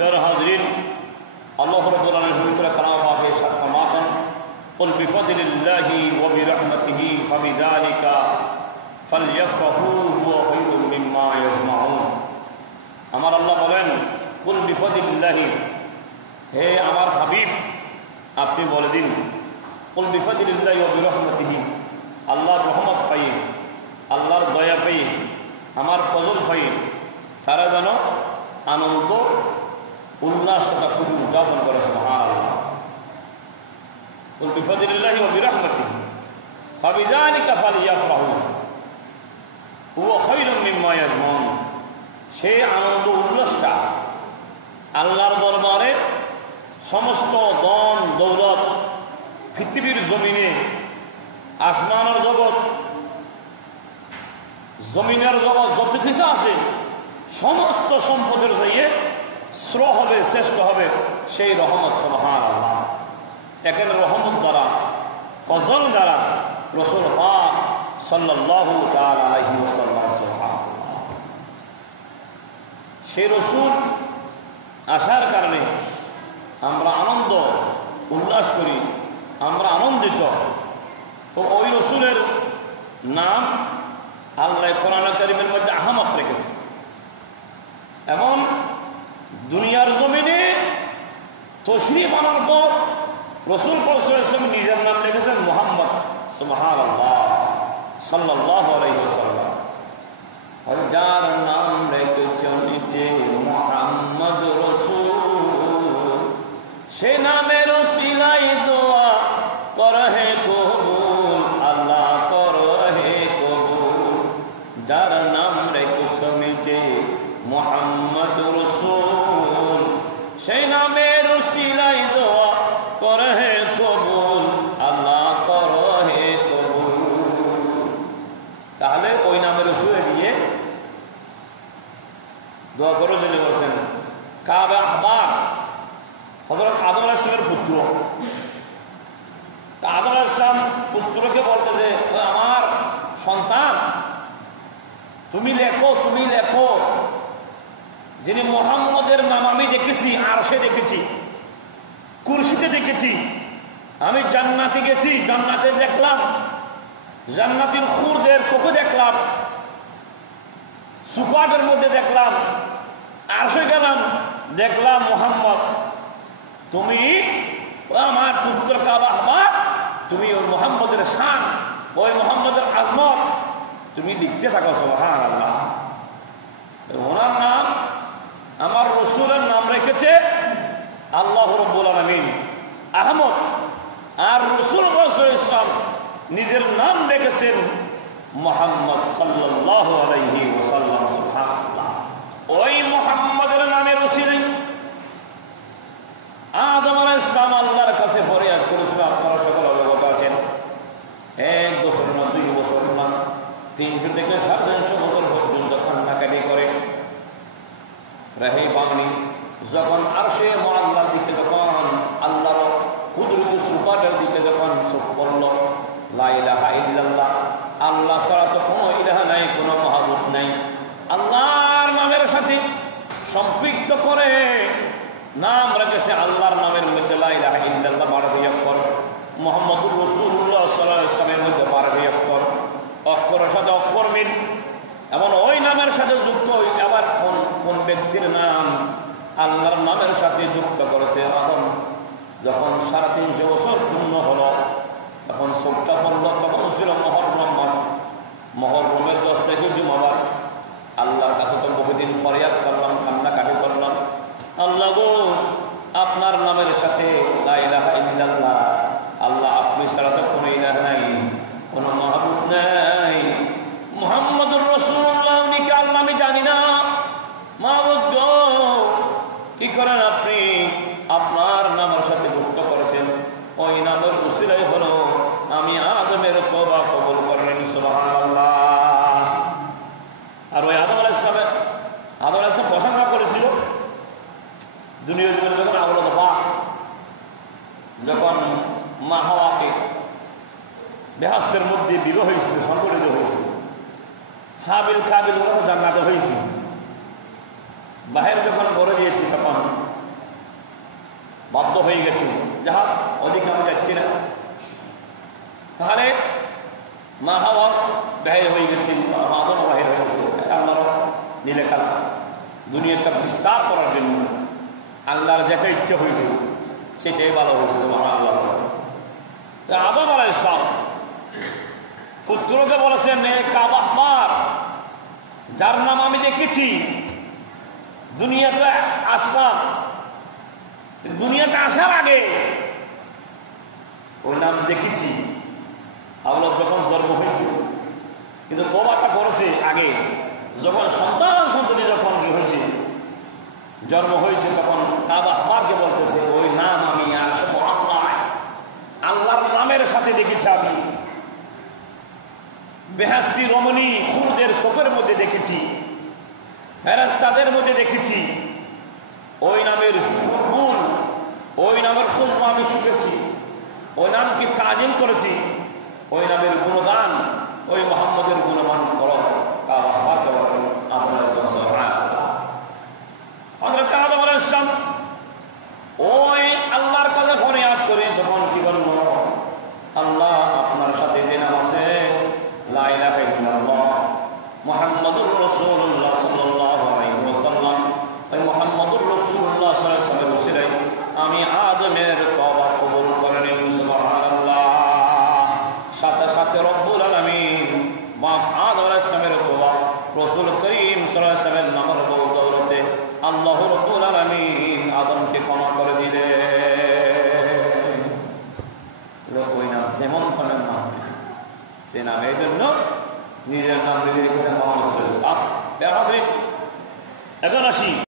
প্রিয় হাজরিন, আল্লাহ রাব্বুল আলামিন পবিত্র কালাম পাকে ইরশাদ ফরমাতেন, কুল বিফাদলিল্লাহি ওয়া বিরহমাতিহি ফাবিযালিকা ফালইফরাহু হুয়া খায়রুম মিম্মা ইয়াজমাউন। আমার আল্লাহ বলেন, কুল বিফাদলিল্লাহি, হে আমার হাবিব আপনি বলে দিন, কুল বিফাদলিল্লাহি ওয়া বিরহমাতিহি, আল্লাহর রহমত পাই, আল্লাহর দয়া পাই, আমার ফজল পাই, তারা যেন আনন্দ উল্লাস খুশি উদযাপন করে। সুবহানাল্লাহ। কুল বিফাদলিল্লাহি ওয়া বিরহমাতিহি ফাবিযালিকা ফালইফরাহু হুয়া খায়রুম মিম্মা ইয়াজমাউন। সেই আনন্দ উল্লাসটা আল্লাহর দরবারে সমস্ত ধন দৌলত, পৃথিবীর জমিনে আসমানের জগৎ, জমিনের জগৎ যত কিছু আছে সমস্ত সম্পদের চাইয়ে শ্রেয় হবে, শ্রেষ্ঠ হবে সেই রহমত। সুবহানাল্লাহ। এখানে রহমত দ্বারা, ফজল দ্বারা রাসূল পাক সাল্লাল্লাহু তাআলা আলাইহি ওয়াসাল্লাম, সুবহানাল্লাহ, সেই রসুল আসার কারণে আমরা আনন্দ উল্লাস করি, আমরা আনন্দিত। তো ওই রসুলের নাম আল্লাহ কোরআন কারীমের মধ্যে আহমদ রেখেছে। এমন দুনিয়ার জমিনে তশরীফ আনার পর রসুল নিজের নাম লিখেছেন মুহাম্মদ, সুবহানাল্লাহ, সাল্লাল্লাহু আলাইহি ওয়াসাল্লাম। আর যার নাম রেখেছেন যে মুহাম্মদ রসূল, সে নামের ওসিলায় দোয়া করহে কবুল, আল্লাহ করহে কবুল। যার নাম রেখেছেন যে মুহাম্মদ রসূল, সেই নামের ওসিলায় দোয়া করহে কবুল, আল্লাহ করহে কবুল। তাহলে ওই নামের রসূলে দিয়ে দোয়া করো। যিনি বলছেন কাব আহবার, হযরত আদম আলাইহিস সালামের পুত্র। আদম আলাইহিস সালাম পুত্রকে বলতে যে আমার সন্তান, তুমি লেখো, তুমি লেখো, যিনি মুহাম্মদের নাম আমি দেখেছি, আরশে দেখেছি, কুরসিতে দেখেছি, আমি জান্নাতে গেছি, জান্নাতে দেখলাম, জান্নাতের খুরদের চোখে দেখলাম, সুকাটের মধ্যে দেখলাম, আরশে গেলাম, দেখলাম মুহাম্মদ। তুমি আমার পুত্র কাব আহবার, তুমি ওই মুহাম্মদের শান, ওই মুহাম্মদের আজমত তুমি লিখতে থাকো। সুবহানাল্লাহ। ওনার নাম, আমার রসুলের নাম রেখেছে আল্লাহ রাব্বুল আলামিন আহমদ, আর রসুল ইসলাম নিজের নাম রেখেছেন মুহাম্মদ সাল্লাল্লাহু আলাইহি ওয়াসাল্লাম। সুবহানাল্লাহ। ওই মুহাম্মদের নামের ওসিলায় আদম আলাইহিস সালাম আল্লাহর কাছে ফরিয়াদ করেছিল। আপনারা সকলে অবগত আছেন, 1 বছর না 2 বছর না 300 থেকে 350 বছর পর্যন্ত কান্নাকাটি করে রেহে বাঙনি। যখন আরশে মুআল্লার দিকে, যখন আল্লাহর কুদরত সুপাটের দিকে যখন চোখ পড়ল, লা ইলাহা ইল্লাল্লাহ, আল্লাহ ছাড়া তো কোনো ইলাহা নাই, কোনো মাহবুদ নাই, আল্লাহর নামের সাথে সম্পৃক্ত করে নাম রেখেছে। আল্লাহর নামের মধ্যে লা ইলাহা ইল্লাল্লাহ 12 অক্ষর, মুহাম্মদুর রাসূলুল্লাহ সাল্লাল্লাহু আলাইহি ওয়াসাল্লামের মধ্যে 12 অক্ষর, অক্ষরের সাথে অক্ষর মিল, এমন ওই নামের সাথে যুক্ত। আবার কোন কোন ব্যক্তির নাম আল্লাহর নামের সাথে যুক্ত করেছে। আদম যখন 350 বছর পূর্ণ হলো, তখন চোখটা পড়ল, তখন ছিল মুহররম মাস, মুহররমের 10 তারিখে জুমাবার। আল্লাহর কাছে তো বহুদিন ফরিয়াদ করলাম, কান্নাকাটি করলাম, আল্লাহ গো আপনার নামের সাথে লা ইলাহা ইল্লাল্লাহ, আল্লাহ আপনি ছাড়া তো কোনো ইলাহা নাই, কোনো মাহবুব নাই, মুহাম্মদুর রাসূলুল্লাহ উনিকে আল্লাহ আমি জানি না, মাহবুব গো কি করেন আপনি আপনার নামের সাথে যুক্ত করেছেন। ওই নামের উসিলায় হলো আমি আদমের তওবা কবুল করলেন। সুবহানাল্লাহ। আর ওই আদম আলাইহিস সালাম প্রশংসা করেছিল দুনিয়া জীবনে, যখন আওলাদ পাক, যখন মা হাওয়াকে বেহেশতের মধ্যে বিবাহ হয়েছিল, সংগঠিত হয়েছিল, হাবিল কাবিল ওরা জান্নাতে হয়েছে, বাহির যখন করে দিয়েছি তখন বাধ্য হয়ে গেছে, যাহা ওদিকে আমি যাচ্ছি না। তাহলে মা হাওয়া বাহির হয়ে গেছে, আদম বাহির হয়ে গেছে। আল্লাহর নীলেখাল দুনিয়াটা বিস্তার করার জন্য আল্লাহর যেটা ইচ্ছা হয়েছে সেটাই ভালো হয়েছে। তোমার আল্লাহ আদম আলাইহিস সালাম পুত্রকে বলেছেন, কাবা আমার, যার নাম আমি দেখেছি, দুনিয়াতে আসলাম, দুনিয়াতে আসার আগে ওই নাম দেখেছি। আল্লাহ যখন জন্ম হয়েছে, কিন্তু তওবাটা করেছে আগে, যখন সন্তানি যখন কি হয়েছে, জন্ম হয়েছে, তখন কাবা আমাকে বলতেছে ওই নাম আমি আসবো আল্লাহ, আল্লাহর নামের সাথে দেখেছি। আমি বেহেশতি রমণী খুরদের চোখের মধ্যে দেখেছি, ফেরেশতাদের মধ্যে দেখেছি। ওই নামের সুরগুল, ওই নামের খুশবু আমি শুনেছি, ওই নামকে তাজিম করেছি, ওই নামের গুণগান, ওই মুহাম্মদের গুণগান করো। কাবা আমাকে বলো হযরত আদম আলাইহিস সালাম ওই আল্লাহর কাছে ফরিয়াদ করে যখন কি বলল, আল্লাহ আপনার সাথে যে নাম আছে লা ইলাহা ইল্লাল্লাহ মুহাম্মাদুর রাসূলুল্লাহ সাল্লাল্লাহু আলাইহি ওয়াসাল্লাম, ওই মুহাম্মাদুর রাসূলুল্লাহ সাল্লাল্লাহু আলাইহি ওয়াসাল্লামের উসিলায় আমি আদমের তওবা কবুল করে নিই। সুবহানাল্লাহ। সাথে সাথে রব্বুল আলামিন আদম আলাইহিস সালামের তওবা রাসূল করিম সাল্লাল্লাহু আলাইহি ওয়াসাল্লামের নামের বদৌলতে আল্লাহ রব্বুল আলামিন আদমকে ক্ষমা করে দিলেন। ওই নাম যেমন তনের নাম, সে নাম এই জন্য নিজের নাম নিজে রেখেছেন মোহাম্মদ সাল্লাল্লাহু আলাইহি ওয়াসাল্লাম। এখন আসি